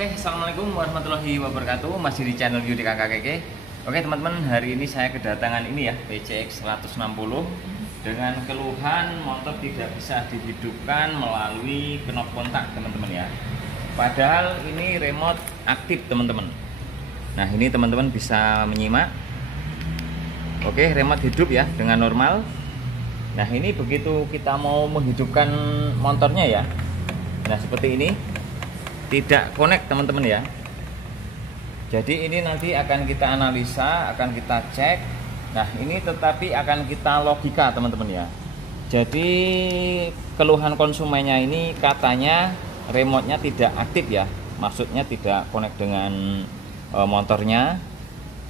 Oke, assalamualaikum warahmatullahi wabarakatuh. Masih di channel Yudi Kakak Keke. Oke teman-teman, hari ini saya kedatangan ini ya, PCX 160 dengan keluhan motor tidak bisa dihidupkan melalui knop kontak teman-teman ya. Padahal ini remote aktif teman-teman. Nah ini teman-teman bisa menyimak. Oke, remote hidup ya dengan normal. Nah ini begitu kita mau menghidupkan motornya ya. Nah seperti ini, tidak connect teman-teman ya. Jadi ini nanti akan kita analisa, akan kita cek. Nah ini tetapi akan kita logika teman-teman ya. Jadi keluhan konsumennya ini katanya remote-nya tidak aktif ya. Maksudnya tidak connect dengan motornya.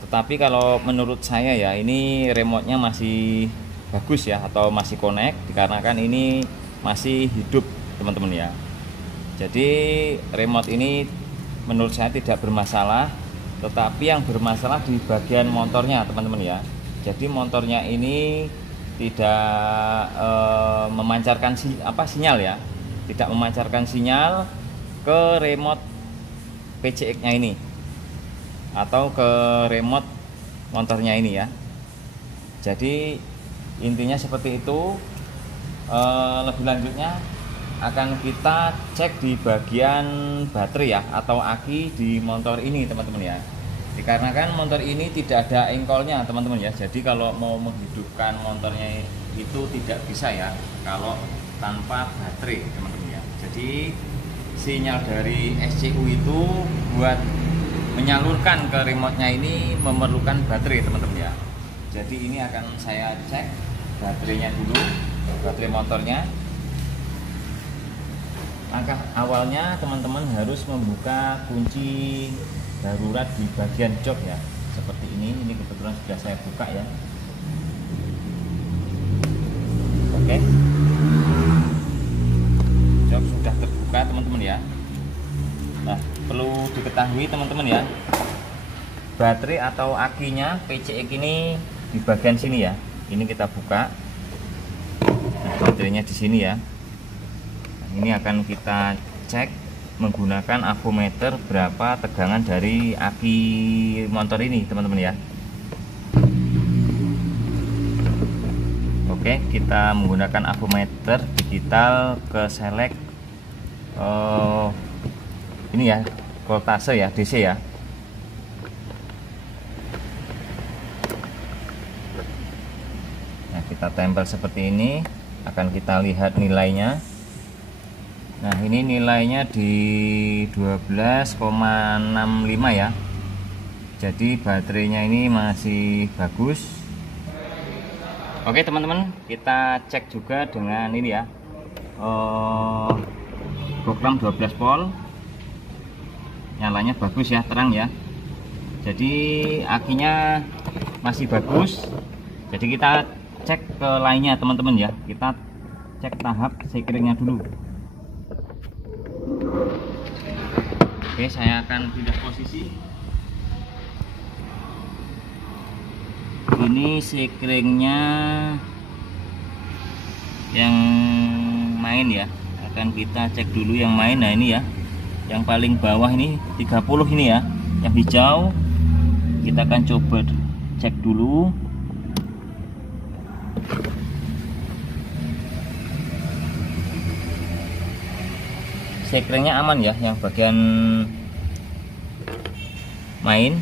Tetapi kalau menurut saya ya, ini remote-nya masih bagus ya, atau masih connect, dikarenakan ini masih hidup teman-teman ya. Jadi remote ini menurut saya tidak bermasalah, tetapi yang bermasalah di bagian motornya teman-teman ya. Jadi motornya ini tidak memancarkan sinyal ya, tidak memancarkan sinyal ke remote PCX-nya ini atau ke remote motornya ini ya. Jadi intinya seperti itu. Lebih lanjutnya akan kita cek di bagian baterai ya, atau aki di motor ini teman-teman ya. Dikarenakan motor ini tidak ada engkolnya teman-teman ya. Jadi kalau mau menghidupkan motornya itu tidak bisa ya kalau tanpa baterai teman-teman ya. Jadi sinyal dari SCU itu buat menyalurkan ke remote-nya ini memerlukan baterai teman-teman ya. Jadi ini akan saya cek baterainya dulu, baterai motornya. Langkah awalnya teman-teman harus membuka kunci darurat di bagian jok ya, seperti ini kebetulan sudah saya buka ya. Oke, jok sudah terbuka teman-teman ya. Nah perlu diketahui teman-teman ya, baterai atau akinya PCX ini di bagian sini ya. Ini kita buka, nah, baterainya di sini ya. Ini akan kita cek menggunakan avometer berapa tegangan dari aki motor ini teman-teman ya. Oke, kita menggunakan avometer digital ke select ini ya, voltase ya, DC ya. Nah kita tempel seperti ini, akan kita lihat nilainya. Nah ini nilainya di 12,65 ya. Jadi baterainya ini masih bagus. Oke teman-teman, kita cek juga dengan ini ya, program 12 volt. Nyalanya bagus ya, terang ya. Jadi akinya masih bagus. Jadi kita cek ke lainnya teman-teman ya. Kita cek tahap sekringnya dulu. Oke, saya akan pindah posisi. Ini sekringnya yang main ya. Akan kita cek dulu yang main. Nah ini ya, yang paling bawah ini 30 ini ya, yang hijau. Kita akan coba cek dulu. Sekringnya aman ya, yang bagian main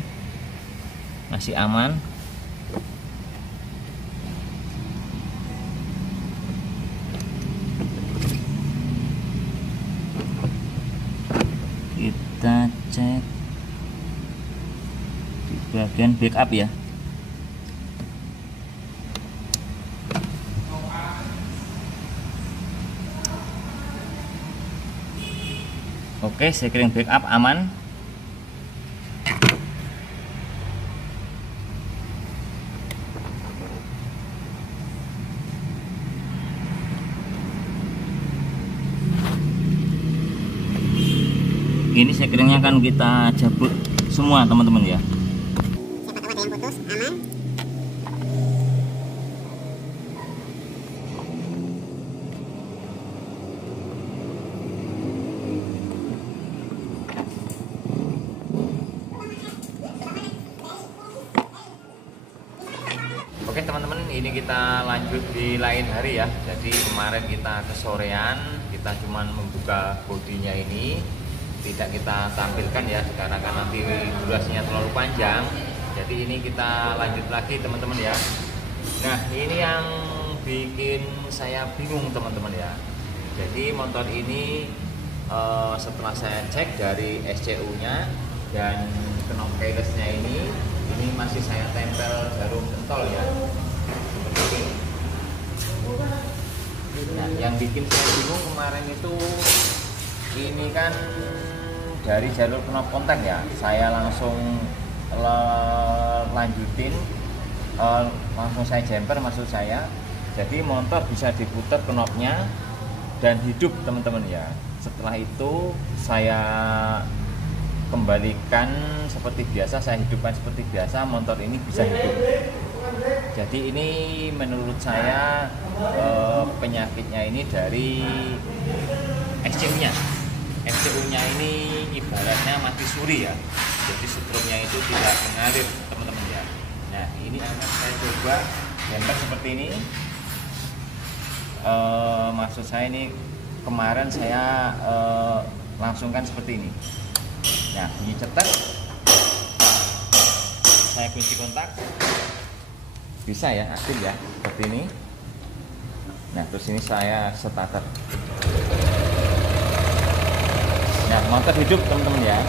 masih aman. Kita cek di bagian backup ya. Oke, sekring backup aman. Ini sekringnya akan kita cabut semua teman-teman ya. Siapa tahu ada yang putus, aman. kita lanjut di lain hari ya. Jadi kemarin kita kesorean, kita cuman membuka bodinya ini, tidak kita tampilkan ya sekarang kan nanti durasinya terlalu panjang. Jadi ini kita lanjut lagi teman-teman ya. Nah ini yang bikin saya bingung teman-teman ya. Jadi motor ini setelah saya cek dari SCU nya dan knob keyless-nya ini masih saya tempel jarum pentol ya, seperti ini. Nah yang bikin saya bingung kemarin itu, ini kan dari jalur knob kontak ya, saya langsung lanjutin, langsung saya jumper maksud saya. Jadi motor bisa diputar knobnya dan hidup teman-teman ya. Setelah itu saya kembalikan seperti biasa, saya hidupkan seperti biasa, motor ini bisa hidup. Jadi ini menurut saya penyakitnya ini dari SCU-nya. SCU-nya ini ibaratnya mati suri ya. Jadi setrumnya itu tidak mengalir teman-teman ya. Nah ini akan saya coba jumper seperti ini. Maksud saya ini kemarin saya langsungkan seperti ini. Nah bunyi cetek, saya kunci kontak, bisa ya aktif ya seperti ini. Nah terus ini saya starter. Nah motor hidup teman-teman ya.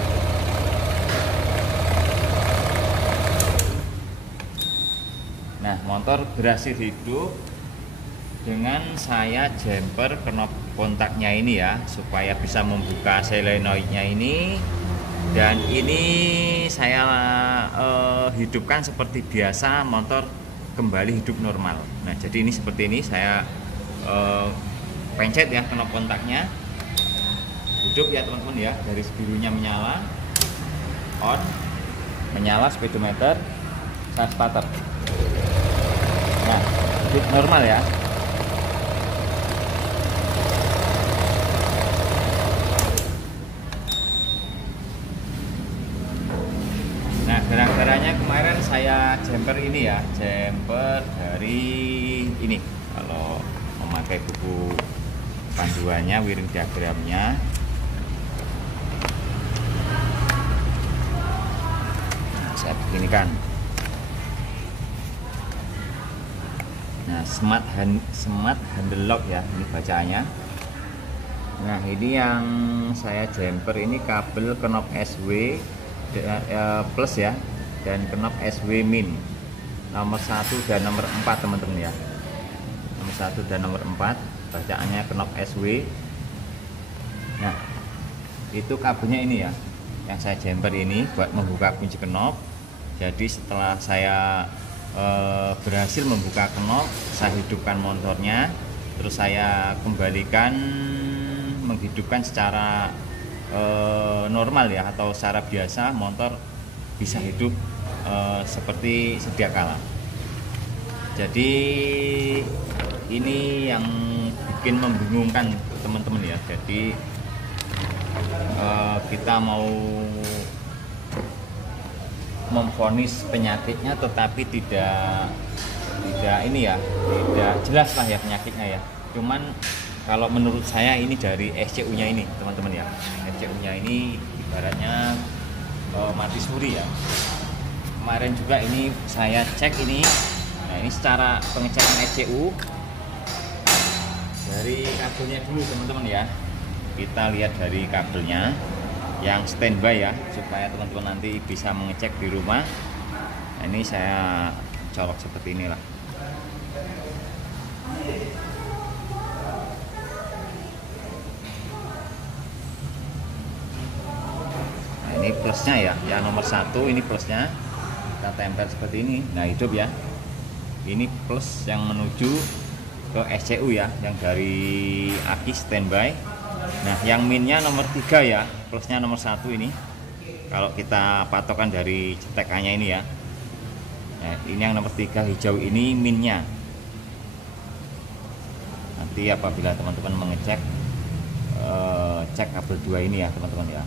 Nah motor berhasil hidup dengan saya jumper knob kontaknya ini ya, supaya bisa membuka solenoidnya ini. Dan ini saya hidupkan seperti biasa, motor kembali hidup normal. Nah jadi ini seperti ini, saya pencet ya knob kontaknya, hidup ya teman-teman ya. Garis birunya menyala, on, menyala speedometer, saya starter. Nah hidup normal ya. Gara-garanya kemarin saya jumper ini ya, jumper dari ini, kalau memakai buku panduannya, wiring diagramnya. Nah, saya beginikan. Nah smart handle lock ya, ini bacaannya. Nah ini yang saya jumper ini kabel knob SW plus ya, dan knob SW min nomor 1 dan nomor 4 teman-teman ya. Nomor 1 dan nomor 4 bacaannya knob SW. Nah itu kabelnya ini ya, yang saya jumper ini buat membuka kunci knob. Jadi setelah saya berhasil membuka knob, saya hidupkan motornya, terus saya kembalikan, menghidupkan secara normal ya, atau secara biasa, motor bisa hidup seperti sedia kala. Jadi ini yang bikin membingungkan teman-teman ya. Jadi kita mau memvonis penyakitnya, tetapi tidak ini ya, tidak jelas lah ya penyakitnya ya. Cuman kalau menurut saya ini dari SCU-nya ini teman-teman ya. SCU-nya ini ibaratnya mati suri ya. Kemarin juga ini saya cek ini. Nah ini secara pengecekan SCU dari kabelnya dulu teman-teman ya. Kita lihat dari kabelnya yang standby ya, supaya teman-teman nanti bisa mengecek di rumah. Nah, ini saya colok seperti inilah. Nah, ini plusnya ya, yang nomor 1 ini plusnya, kita tempel seperti ini. Nah hidup ya, ini plus yang menuju ke SCU ya, yang dari aki standby. Nah yang minnya nomor 3 ya, plusnya nomor 1 ini, kalau kita patokan dari cetekannya ini ya. Nah ini yang nomor 3 hijau ini minnya. Nanti apabila teman-teman mengecek, cek kabel 2 ini ya teman-teman ya.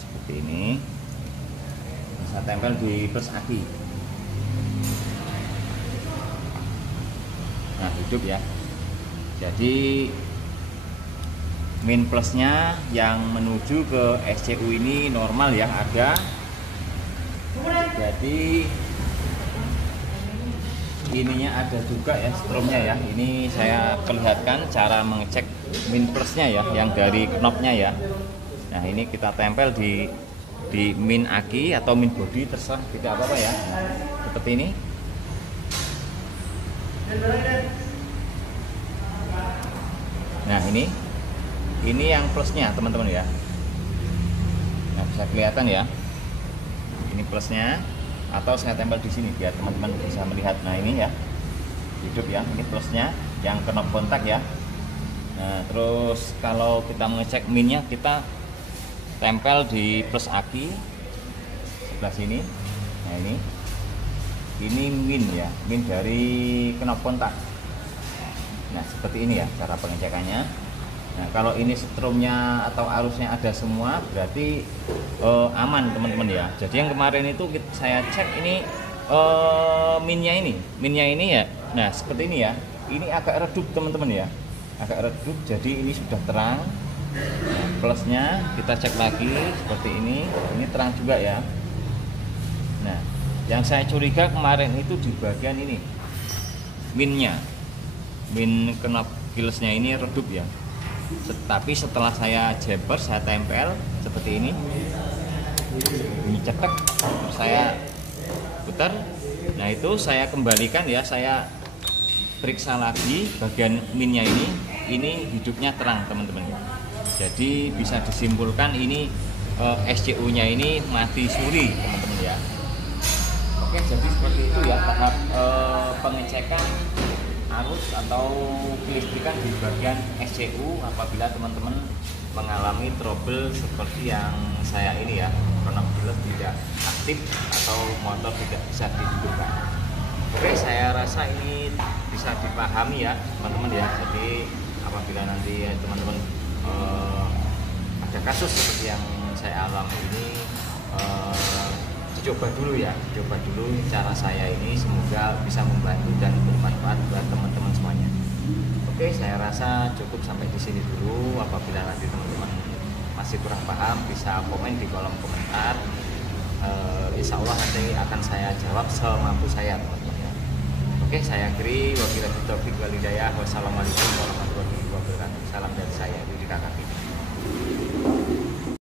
Seperti ini. saya tempel di plus aki. Nah, hidup ya. Jadi min plusnya yang menuju ke SCU ini normal ya, ada. Jadi ininya ada juga ya, stromnya ya. Ini saya perlihatkan cara mengecek min plusnya ya, yang dari knopnya ya. Nah, ini kita tempel di min aki atau min body, terserah tidak apa-apa ya. Seperti ini. Nah, ini yang plusnya teman-teman ya. Nah, bisa kelihatan ya. Ini plusnya, atau saya tempel di sini biar teman-teman bisa melihat. Nah, ini ya, hidup ya. Ini plusnya yang knob kontak ya. Nah, terus kalau kita mengecek minnya, kita tempel di plus aki sebelah sini. Nah, ini min ya, min dari knob kontak. Nah, seperti ini ya cara pengecekannya. Nah, kalau ini stromnya atau arusnya ada semua, berarti aman teman-teman ya. Jadi yang kemarin itu saya cek ini minnya ini ya. Nah, seperti ini ya. Ini agak redup teman-teman ya, agak redup. Jadi ini sudah terang. Nah, plusnya kita cek lagi seperti ini terang juga ya. Nah, yang saya curiga kemarin itu di bagian ini minnya, min knob gilesnya ini redup ya. Tapi setelah saya jumper, saya tempel seperti ini cetek, saya putar. Nah, itu saya kembalikan ya, saya periksa lagi bagian minnya ini hidupnya terang teman-teman. Jadi bisa disimpulkan ini SCU nya ini mati suri teman-teman ya. Oke, jadi seperti itu ya tahap pengecekan arus atau kelistrikan di bagian SCU apabila teman-teman mengalami trouble seperti yang saya ini ya, knob giles tidak aktif atau motor tidak bisa dihidupkan. Oke, saya rasa ini bisa dipahami ya teman-teman ya. Jadi apabila nanti teman-teman ada kasus seperti yang saya alami ini, coba dulu ya, coba dulu cara saya ini, semoga bisa membantu dan bermanfaat buat teman-teman semuanya. Oke, saya rasa cukup sampai di sini dulu. Apabila nanti teman-teman masih kurang paham, bisa komen di kolom komentar. Insya Allah nanti akan saya jawab semampu saya teman-teman. Oke, saya akhiri. Wabillahi taufiq wal hidayah. Wassalamualaikum warahmatullahi wabarakatuh.